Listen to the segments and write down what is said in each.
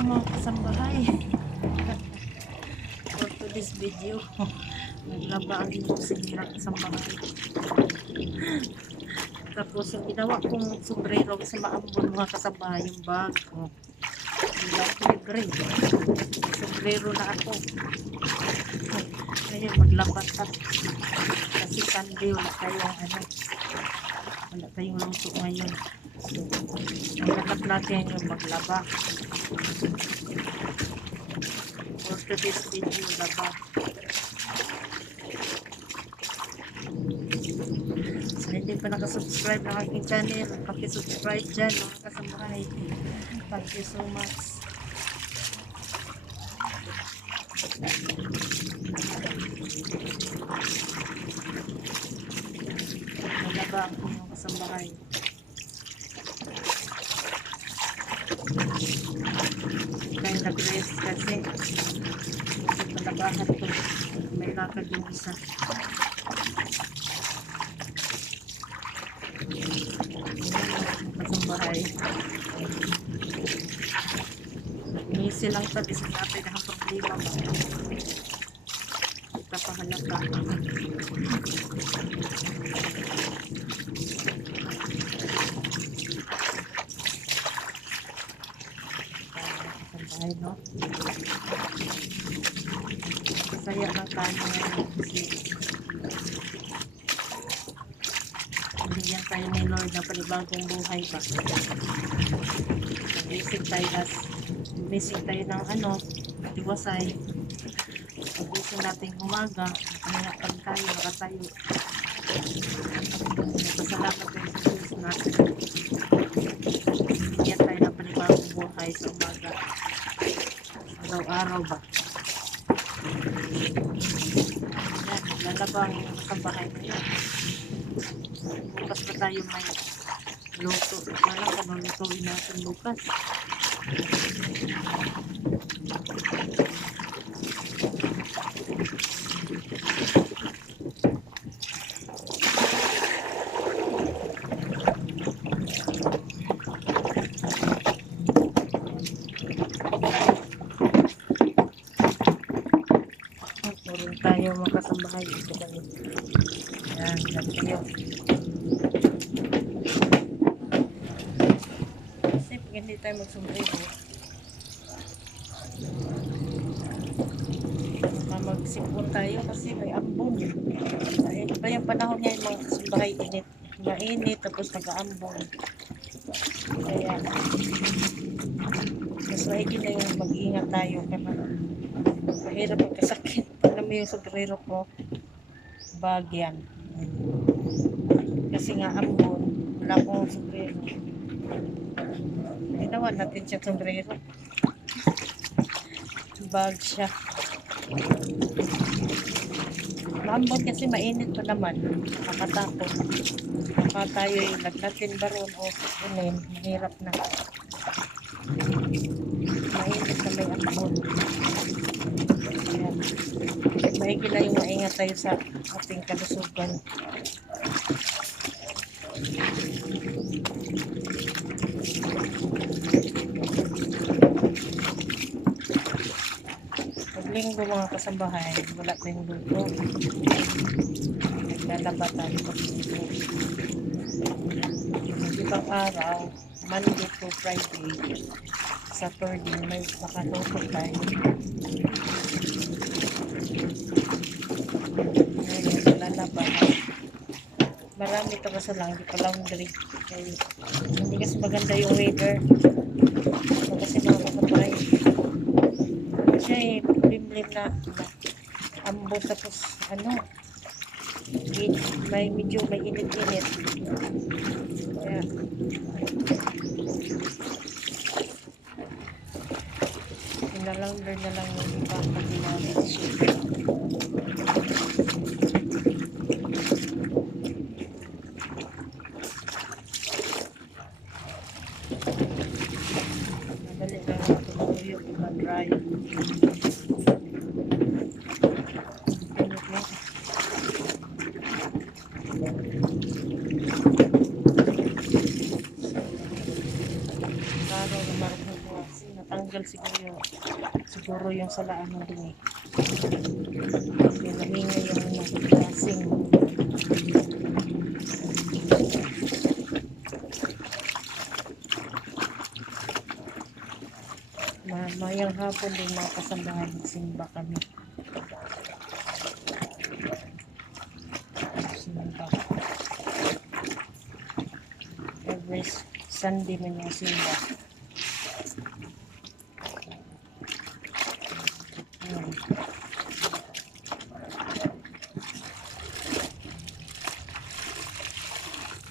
mga kasambahay. For today's video, naglaba ang inyong sinira kasambahay. Tapos yung ginawa kong sombrero sa maambon mga kasambahay, yung bag. Hindi lang libre. Sombrero na ako. Ngayon maglabat ka. Kasi Sunday wala tayong luto ngayon. So, ang hanap natin yung maglaba. For today's video, laba. So, hindi pa nakasubscribe ng aking channel, pakisubscribe dyan mga kasambahay. Thank you so much. Malaba ang inyong kasambahay. Kaya nag-rest kasi malabahan ko. May lakad yung isa. Kasambahay. Nag-easy lang tabi sa tatay na ang problema ba. Kapahalata. Kasambahay, no? Masaya lang tayo ngayon kasi bigyan tayo ni Lord na panibagong buhay pa. Gising tayo ng tiwasay. Gising natin umaga, nakahirapan tayo, nakatayo. Pasalamat tayo sa Diyos natin. Bigyan tayo ng panibagong buhay sa umaga. Araw-araw ba? Yan, lalabang yung kasambahay na yan. Bukas pa tayo may luto. Walang kung lutuin natin bukas. Puro tayo makasambahay. Ito kami. Yan, yan kayo. Kasi pag hindi tayo magsumbrero, magsipon tayo kasi may ambon. Dahil pa yung panahon niya yung mga kasambahay init. Mainit tapos nag-aambon. Kaya mas maigi na yung mag-iingat tayo kasi mahirap magkasakit. Alam mo yung sombrero ko, bagyan. Kasi nga ambon, wala akong sombrero. Ginawa natin siya sombrero. Bag siya. Maambon kasi mainit pa naman. Nakakatakot. Baka tayo yung lagnatin baron o unin. Mahirap na. Mainit na may ambon. Ayan. Maigi na yung maingat tayo sa ating kalusugan. Linggo mga kasambahay, wala tayong luto. Naglalabatan ko dito. Ibang araw, Monday to Friday, Saturday, may makaluto tayo. Ngayon, naglalabatan. Marami ito kasi lang, di pa laundry. Okay. Hindi kasi maganda yung weather. Kasi mga kasambahay, siya limlim na ambon tapos may medyo may init-init. Kaya pinalounder na lang yung iba pag ginamit siya. Madali lang ito tuyo, iba-dry. Araw na marunong Kasi natanggal siguro yung salaan ng dumi. Kasi namingay yung ano, lasing. Mayang hapon din mga kasambahay, simba kami. Simba. Every Sunday may mga simba.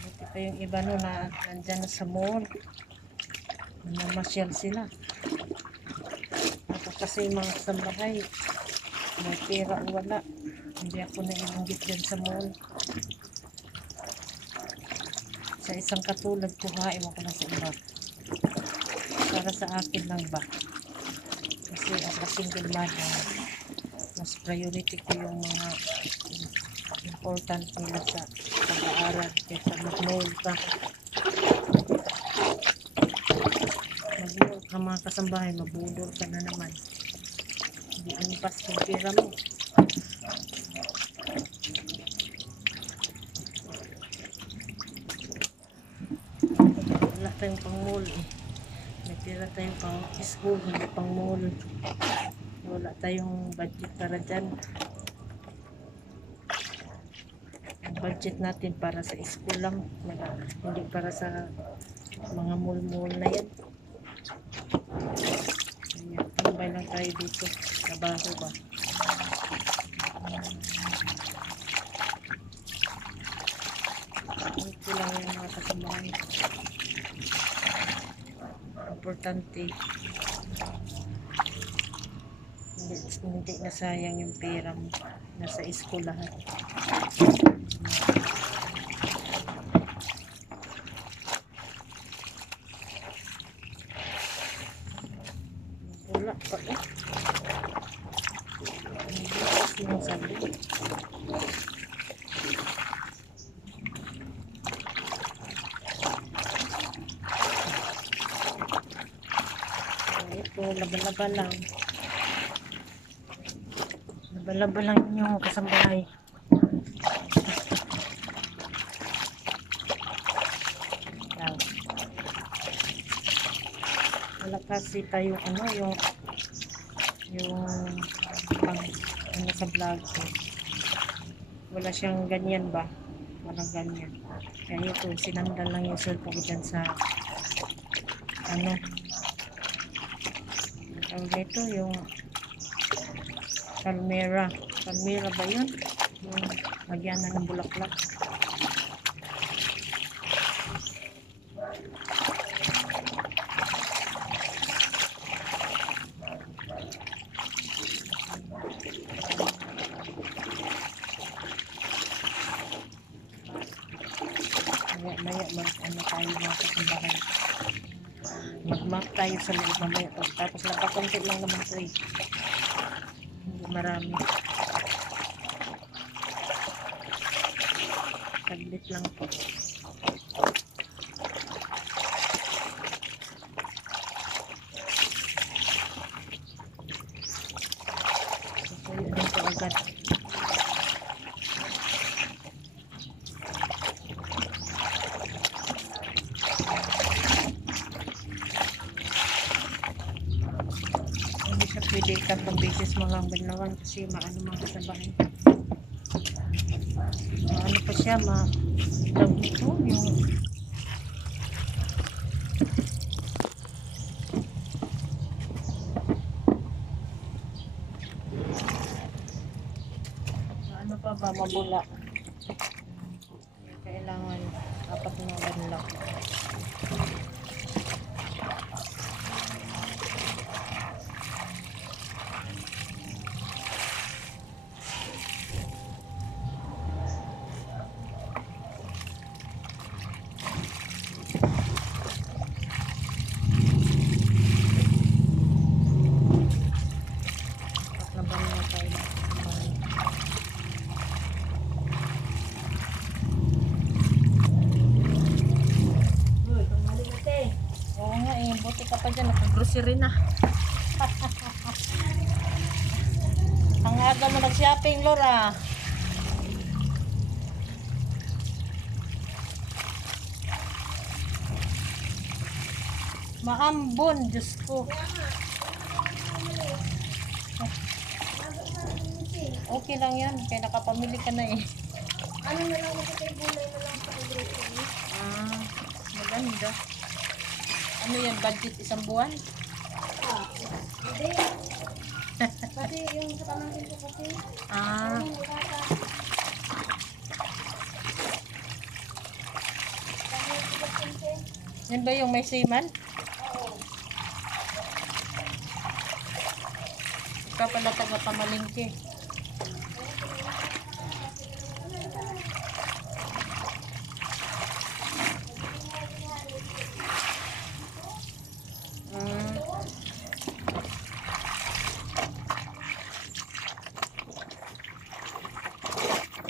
Buti pa yung iba no na nandyan na sa mall. Namasyal sila. Ako kasi mga kasambahay, may pera o wala. Hindi ako naiinggit dyan sa mall. Sa isang katulad ko ha, iwan ko na sa iba. Para sa akin lang ba? Kasi as a single mother, mas priority ko yung mga important nila sa pag-aaral kaysa mag-mall ka. Mag-mall ka mga kasambahay, mabudol ka na naman. Hindi impas yung pera mo. Wala tayong pang mall eh. May pera tayong pang school, hindi pang mall. Wala tayong budget para dyan. Ang budget natin para sa school lang, hindi para sa mga mall-mall na yan. Kaya tambay lang tayo dito, trabaho ba. Ito lang yung mga kasambahay. Importante, hindi nasayang yung pera mo. Nasa school lahat. Wala pa eh. Hindi yung sabi. Ito, laba-laba lang. Laba-laba lang yung kasambahay. Wala kasi tayo yung pang ano sa vlog ko. Wala siyang ganyan ba? Walang ganyan. Kaya ito, sinandal lang yung cellphone ko dyan sa ang dito yung Palmera ba yun? Yung lagyan na ng bulaklak. Maya tayo mga kasambahay. Mag-map tayo sa loob mamaya. Tapos nakakonti lang naman ito eh. Hindi marami. Taglit lang po. Susuyo din po agad. Pwede tatlong beses mo lang binawan kasi maano mga kasabahay. Maano pa siya, tawag ito yung ano pa ba, mabula. Kailangan 4 na banlak. ka pa dyan, nakagrocery na. Ang aga mo nag-shopping, Laura. Maambon, Diyos ko. Okay lang yan, kaya nakapamili ka na eh. Ano na lang kasi kay gulay na lang sa grocery. Ah, maganda. Ano yan, budget isang buwan? Ah, hindi. Kasi yung sa pamangkin ko kasi, Ah, ano nilata. Dahil sila kasi, yan ba yung may seaman? oo. Ikaw pala taga-pamalingke.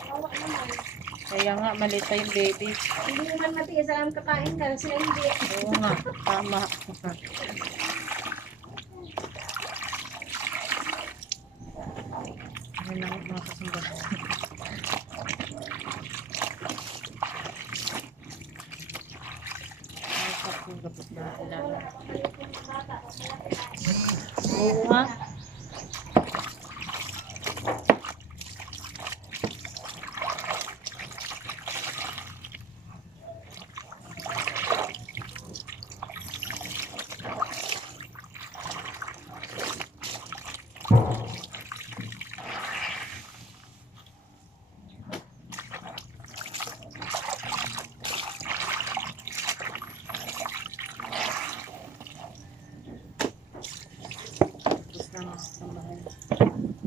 Awa naman. Kaya nga, mali pa yung baby. Hindi naman matiis ang kakain ka, sila hindi. Oo nga, tama. Ayun lang mga kasunod. Ay, sakto yung gabot na ilalim. Oo nga. Tapos na mga samahan.